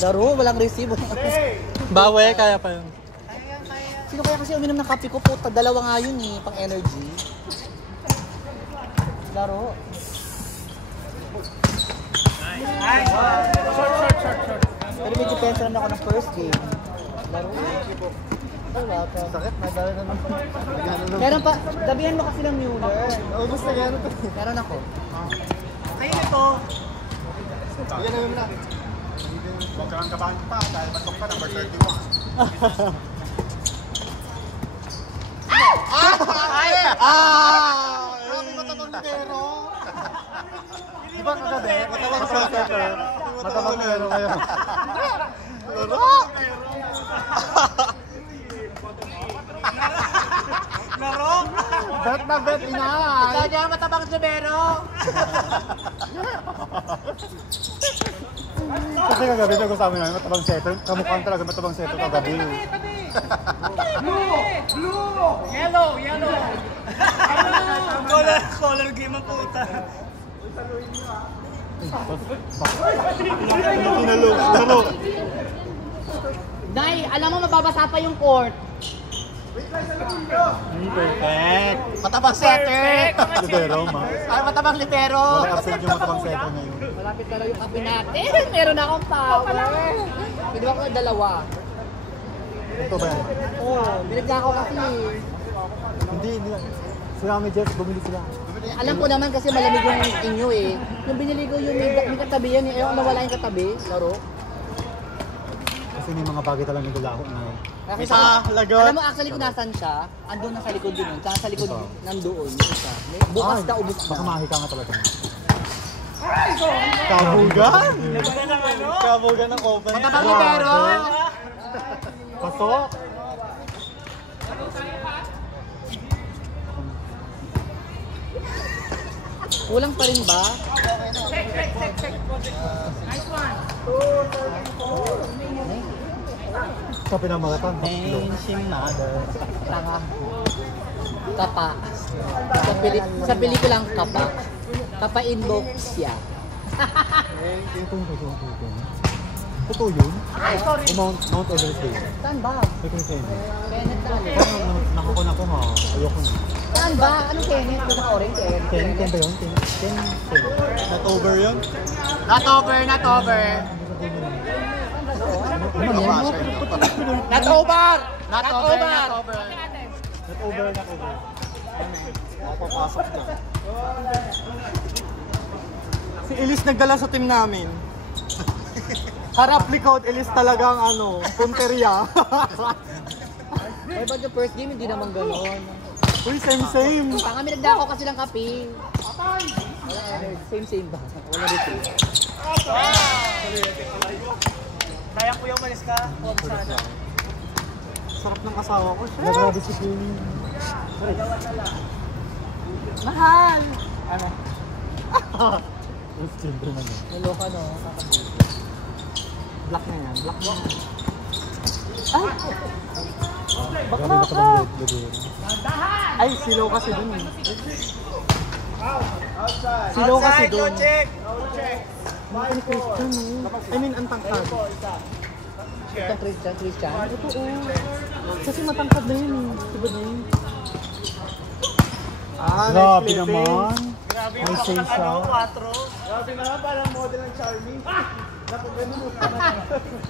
Laro, walang receive. Bawe, kaya pa yun. Sino kaya kasi uminom ng kape ko? Puta, dalawa nga yun eh, pang energy. Laro. Short. Pero may depensa naman ako ng first game. Laro. Sakit, nadala na naman. Meron pa, gabihan mo kasi ng Mueller. Ubus na gano'n to. Meron ako. Ayun ito. Yan na naman na. Huwag ka lang kabahan pa dahil batok ka number 31. Grabe matabang libero. Di ba kagabi? Matabang center. Matabang libero kayo. Laro! Bet na bet, inaay. Ikaw niya matabang Jubero. Kasi kagabi nag-usama namin, matabang center. Kamukhaan talaga matabang center kagabi. Yellow! Color game ang puta. Laro. Nay, alam mo mababasa pa yung court. Perfect. Matabang setter. Libero, ma. Ay, matabang libero. Wala absent yung matabang center ngayon. Malapit na lang yung kape natin. Meron akong power. Pwede ako dalawa. Ito ba yan? Oo, binigyan ako kasi. Hindi. Sila kami Jess, bumili sila. Alam ko naman kasi malamig yung inyo eh. Yung binili ko yung may katabi yan eh. Ayaw nawala yung katabi. Laro. Kasi may mga bagay talagang nagulaho na. Nakita ko, alam mo actually kung nasan siya, andun na sa likod din yun. Tsaka sa likod nandoon. Isa. Bukas na, ubus na. Baka mahika nga talaga. Kabugan? Kabugan ng open. Matabang libero. Pasok. Kulang pa rin ba? Nice one. Sa pinamagatan. Tanga. Kapa. Sa pelikulang Kapa. Kapa inbox siya. Totoo yun? Mount Everest yun. Saan ba? Kenneth. Kenneth saan? Nakakuna ko ha. Ayoko na. Saan ba? Anong Kenneth? Doon ang orange Kenneth. Ken ba yun? Ken. Not over yun? Not over. Ano yan? Not over. Papasok na. Si Elise nagdala sa team namin. Harap likod, Elise talagang punteriya. Ay, ba't yung first game hindi naman gano'n? Uy, same. Tanga, minagdako kasi lang kape. Wala energy. Same ba? Wala rin. Kaya kuya umalis ka. Huwag sana. Sarap ng asawa ko. Grabe si Queenie. Mahal! Ano? Siyempre man yun. Naloka no? Black na yan. Ay! Bakla ka! Ay, silaw kasi dun eh. Silaw kasi doon. Check. Ang Christian eh. I mean, ang tangkad. Itong Christian? Ito kasi matangkad na yun eh. Diba na yun? Grabe naman. Grabe May say siya. 4. Grabe naman, parang model ng Charmy.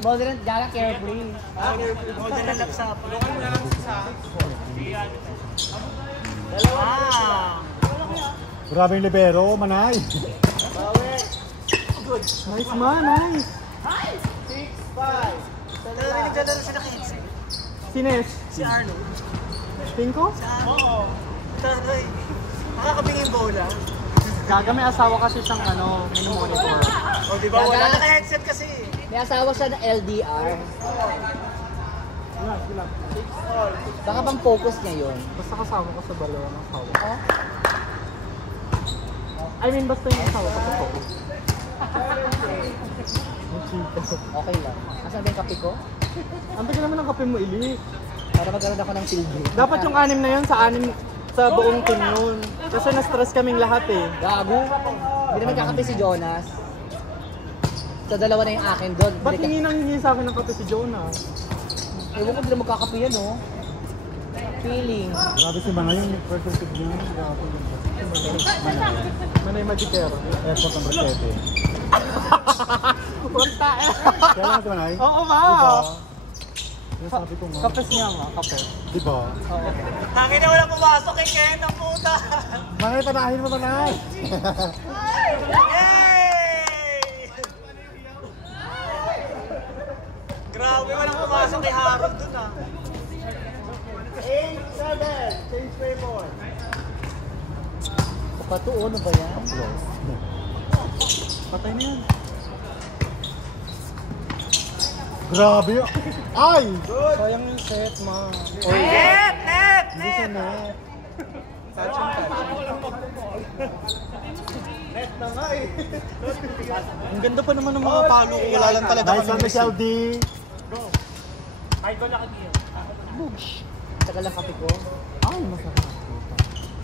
Modern, Jaga carefree. Model ng lapsap. Lokan mo na lang sa Grabe yung libero, manay. Nice man, nice. 6-5. Narinig ka na rin sila kids. Sines? Si Arnold. Pinko? Oo. Tagay. Makakabingin bola. Gaga may asawa kasi siyang mini-monitor. O diba wala naka-headset kasi. May asawa siya na LDR. Baka bang focus niya yun? Basta kasama ko sa balo ng asawa. Oh? I mean, basta yung asawa ko sa focus. Okay lang. Asan ba yung kape ko? Ang tagal naman ng kape mo, Ili. Para magkaroon ako ng silbi. Dapat yung 6 na yun sa buong team nun. Kasi na-stress kaming lahat eh. Gago. Hindi naman kakape si Jonas. Sa dalawa na yung akin doon. Ba't hindi nang hingi sa akin ng kape si Jonah? Ewan ko, hindi na magkakape yan, no? Feeling. Grabe si Manay yung perspective niya. Grabe yung Manay Magitero. Airport number 7. Punta eh. Kaya lang si Manay? Oo ba? Diba? Yung sabi ko nga. Kapes niya nga, kape. Diba? Oo. Tangin na wala pumasok kay Ken ang puta. Manay, panahin mo Manay! Yay! Grabe, walang pumasok kay Harold dun ah. 8-7! Change favor! Pato, ano ba yan? Patay na yan. Grabe! Ay! Sayang yung set, ma. Net! Hindi siya net. Ang ganda pa naman ng mga palo ko. Wala lang talaga Nice one, Michelle D. Tagal lang kape ko. Ay, masarap.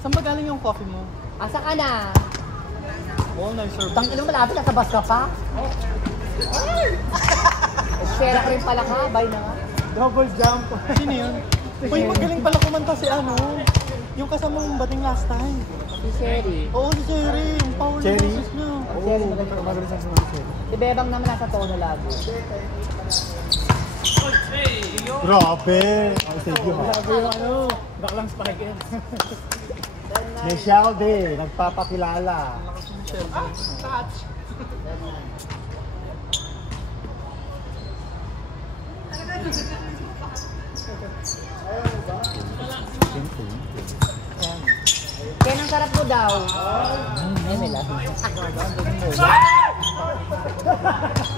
Saan ba galing yung coffee mo? Asa ka na? Oh, nice service. Tang ina malapit, nasa bus ka pa? Share ka rin pala ka, bye na. Double jump. Sino yun? Uy, magaling pala kumanta si ano. Yung kasama mong bating last time. Si Sherry. Oo, si Cherry. Yung power ng Cherry? boses niya. Sherry, magaling sa Cherry. Si Bebang naman nasa tono lagi. Grabe! Ang sige mo. Ano? Baklang spike yan. Michelle D. Nagpapakilala. Ken, ang sarap mo daw. Ay, may lahat.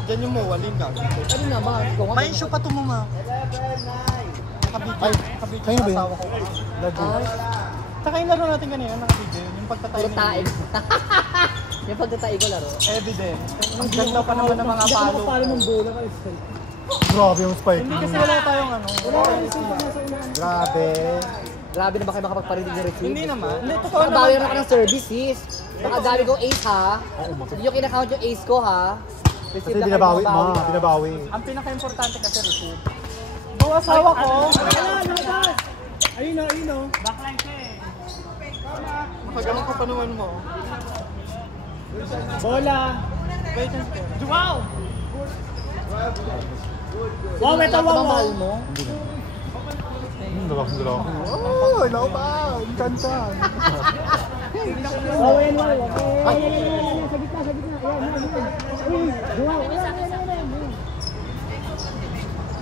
Diyan yung mawalin ka. Ano naman? Kung ano May issue pa ito mo, ma. Kabit Kayo ba yun? asawa ko. Ay, Saka yung laro natin kanina, nakabidyo. Yung pagtatay puro taig. Yung pagtatay ko laro. Evidence. Ang ganda pa naman ng mga palo. Grabe yung spike. Hindi kasi wala tayong ano. Grabe. Grabe na ba kayo makapagparinig ng receipt? Hindi naman. Hindi, totoo naman. Bawi na ka ng services. Baka dami kong ace ha. Hindi yung kinakount yung ace ko ha. Kasi binabawi, ma. Binabawi. Ang pinaka-importante kasi receipt. Oo, asawa ko. Ayun o. Backline siya eh. Makagalang ka pa naman mo. Bola! Wait and see. Wow! Wow, may tawa mo. Mahal mo. Dalawa. Oh, ilaw ba? Ang kanta. Oh, yan. Sa gitna.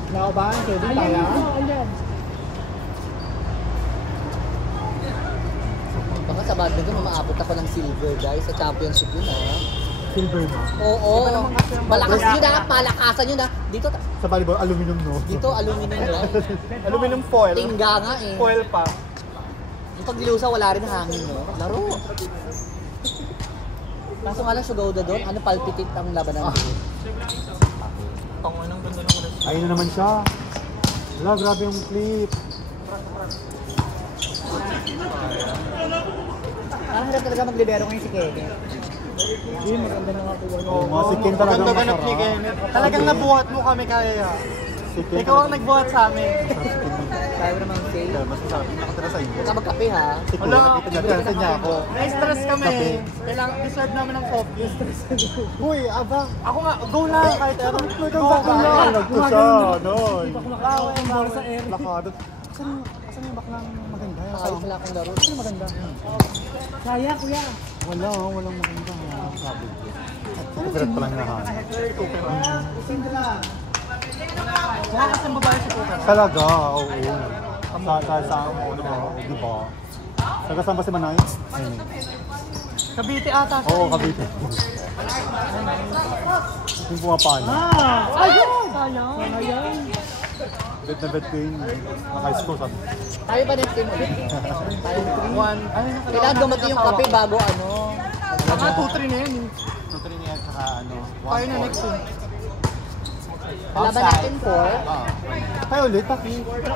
Ilaw ba? Pwede kaya? Baka sa badminton, maabot ako ng silver guys sa championship yun ha. Silver mo. Oo. Malakas yun ha. Palakasan yun ha. Dito, Sa volleyball, aluminum, no? dito aluminum lang. Aluminum foil. Tingga nga eh. Foil pa. Yung pag nilusa, wala rin hangin mo. Laro. Kaso nga lang, Sugawda doon, ano palpitit ang labanan doon. Tango ng ganda ng receipt. Ayun na naman siya. Wala, grabe yung clip. Parang hirap talaga maglibero ngayon si Kenny. Hindi, maganda na nga po. Oo, mga si Ken talagang Maganda ganap masarap. ni Kenneth. Talagang nabuhat mo kami kaya. Si Ken Ikaw ang nagbuhat sa amin. Kaya mo naman say. Mas masabi, nakatira sa inyo. Huwag ka magkape ha. Si Kuya, nakita niya, pinansin niya ako. Na-stress kami. Kape. Kailangan deserve namin ng coffee. Uy, aba. Ako nga, go lang kahit ano. Go Ay, nagto siya, no? Bawal sa air. Lakado. Asan yung baklang maganda? Ayos wala akong laro. Sino maganda? Kaya kuya. Walang maganda. Sabi ko. Kupirat pa lang nahan. Wala kasang babae si Kuka. Talaga, oo. Sa ano, di ba? Taga-saan ba si Manay? Ayun. Cavite ata. Oo, Cavite. Yung pumapala. Ayun! Sayang. Bet na bet ko yun. Naka-ice ko, sabi. Tayo ba next game ulit? Tayo. One. Ay, Kailangan dumating yung kape bago ano. Mga 2-3 na yun. Tutuloy niya at saka ano. Tayo na next yun. Kalaban natin 4. Tayo ulit, Taki.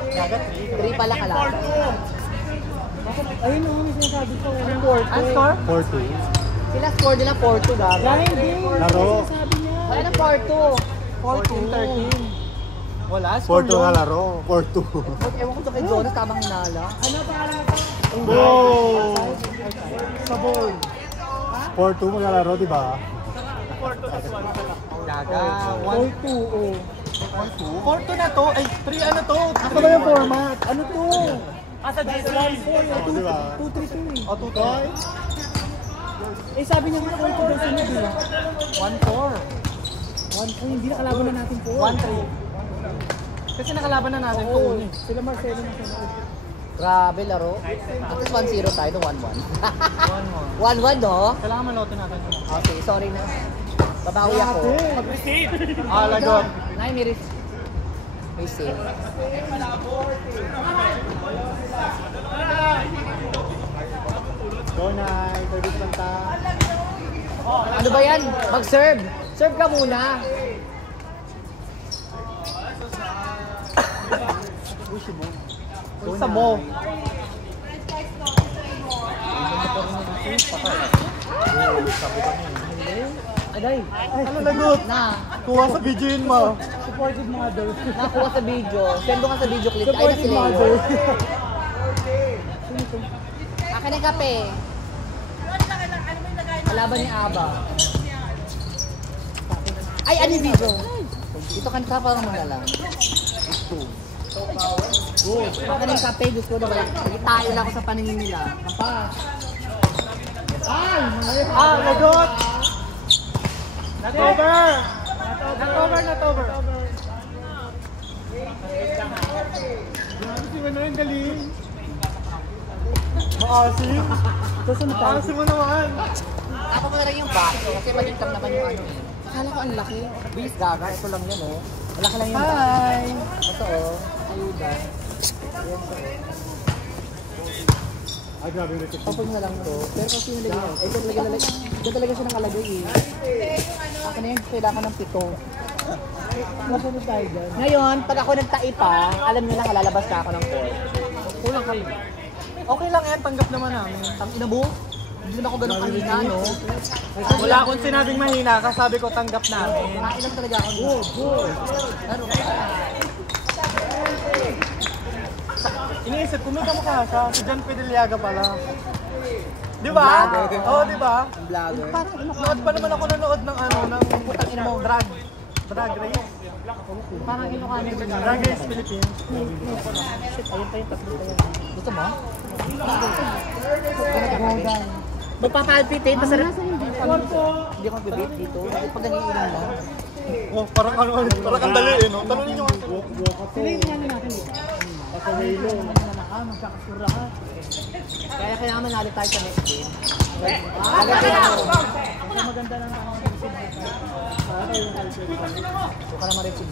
Dagat 3 pala kalaban. Ayun o, may sinasabi ko. Ang score? 4-2. Sila score nila 4-2 gano'n. Laro. Wala na 4-2. 14-13. Wala, 4-2 score nga yun. laro. 4-2. Ewan ko to kay Jonas, tamang hinala. Oh! Sabon. 4-2 maglalaro, di ba? Gaga. 4-2, oh. 4-2 na to. Ay, 3 ano to? Ako ba yung format? Ano to? Asa GC? Oh, di ba? 2-3-2 eh. O, 2-2. Eh sabi niya nga 4-2 daw sunod eh. 1-4. 1-3, hindi nakalaban na natin 4. 1-3. Kasi nakalaban na natin to. Oo, sila Marcelo na sunod. Grabe laro. At least 1-0 tayo to 1-1. 1-1 no? Kailangan maloto natin. Okay, sorry na. Babawi ako. Lagot. Nay, may save. Go, Nay. Service panta. Ano ba yan? Mag-serve. Serve ka muna. Sa mo. Aday. Ano lagot? Na. Kuha sa videoin mo. Supportive mother. Nakuha sa video. Send mo ka sa video clip. Ay na si Leo. Akin ang kape. Kalaban ni Aba. Ay, ano yung video? Dito ka na parang mo na lang. Akin ang kape. Gusto ko na ba? Tayo lang ako sa paningin nila. Kampas. Ay! Lagot! Not-over! Not-over! Si Manuel, galing. Maasim. Maasim mo naman. Ako pa lang yung back kasi malitam naman yung ano eh. Akala ko ang laki. Bilis gaga, ito lang yan oh. Malaki lang yung back. Hi! Ito oh, ayuda. Ay, grabe yung record. Open na lang to. Pero kung sino lagyan, eh ito talaga siya nakalagay eh. Ako na yung kailangan ko ng 7. Masunod tayo dyan. Ngayon, pag ako nagtai pa, alam nyo lang, lalabas na ako ng 4. Kulang kami. Okay lang yan, tanggap naman namin. Ang ina mo, hindi naman ako ganun kanina, no? Wala akong sinabing mahina, kasabi ko tanggap namin. Kailan talaga ako. Ano ba? Iniisip ko, may kamukha siya. Si John Pediliaga pala. Di ba? Vlogger. Oo, di ba? Ang vlogger. Nood pa naman ako nanood ng ano, ng putang ina mo, drag race. Parang ino ka nito. Drag race Philippines. Ayun pa yung tatlo pa yan. Gusto mo? Magpapalpitate, masarap. Hindi ko bibit dito. Pag nangiinom mo. Oh, parang ano, parang ang dali eh, no? Tanongin nyo nga. Sila yung ano natin eh. Pasawilo. Magkakasura ka. Kaya kailangan manalo tayo sa next game. Maganda na ako. Huwag ka na ma-receive.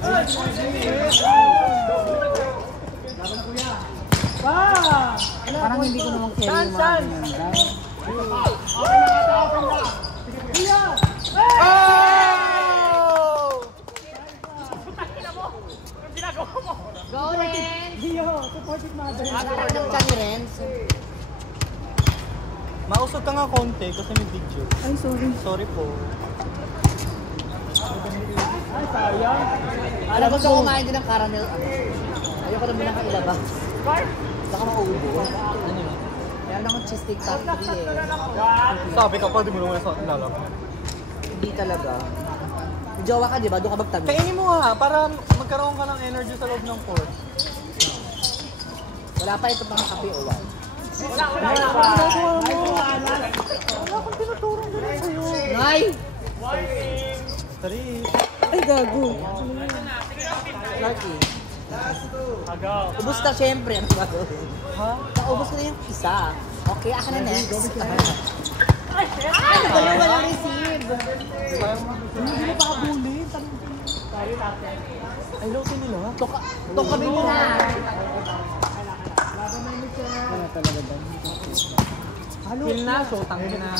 Parang hindi ko namang carry yung mga ganyan. Go, Renz! Ako ng Chan, Renz. Mausog ka nga konti kasi may video. Ay, sorry. Sorry po. Alam ko gusto kumain din ng caramel. Ayoko naman lang ilabas. Baka maubo. Ano yun? Meron akong cheese stick factory eh. Sabi ka, pwede mo naman sa lalo. Hindi talaga. May jowa ka, di ba? Doon ka magtabi. Kainin mo nga, para magkaroon ka ng energy sa loob ng court. Wala pa ito pang kape o wine. Wala akong tinuturong ganun sa'yo. Nay! Tari. Ay, gago. Lucky. Ubus na syempre. Ano ba ito? Ha? Naubos ko na yung isa. Okay, ako na next. Ano ba yung walang receive? Hindi na pa kabulin. Ay, loto nila. Tok kami muna. Kill na, so tangin na.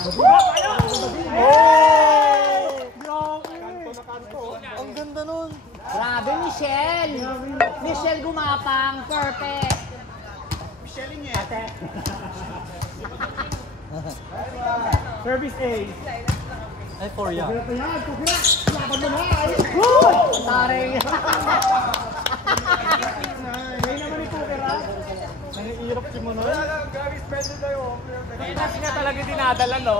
Ang ganda nun. Grabe, Michelle! Michelle gumapang. Perfect. Service A. Ay, 4 yan. Laban mo na! Sorry. Nangihirap si Manoy. Kasi nga talaga dinadala, no?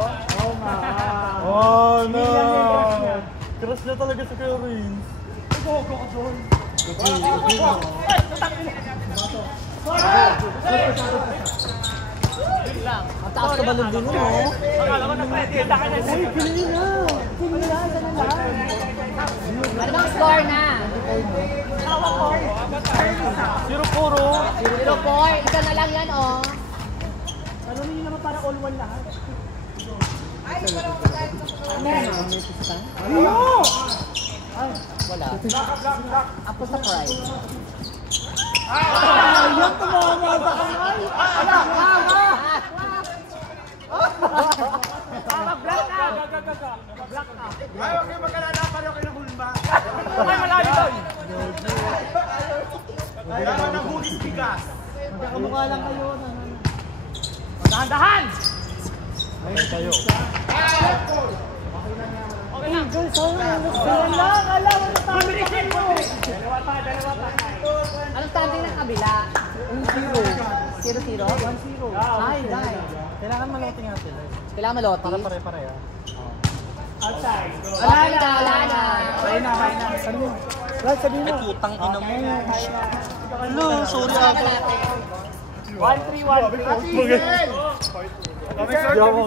Oh, no! Crush na talaga si Kuya Vince. Ang taas ka balon din mo. Akala ko na pwede. Daka na siya. Ano bang score na? 0-4. 0-4. Isa na lang yan, oh. Ano nyo naman para all one lahat? Wala. Ako sa prize. Yan tumama sa kamay. Black na! Black na! Ay, huwag kayo magkalala. Pareho kayo ng hulma. Ay, malayo doon! Kailangan ng hugis bigas. Magkakamukha lang kayo. Dahan-dahan! Ayun kayo. Okay lang. Alam mo na Mabilisin mo! Dalawa pa. Anong standing ng kabila? 0-0? 1-0. Ay, dahil. Kailangan malote nga sila. Kailangan maloti. Para pare-pareha. Outside. Wala na, wala na. Kaya na. Brad, sabihin mo. Ay, putang ina mo. Hello, sorry ako. 1-3. Yo.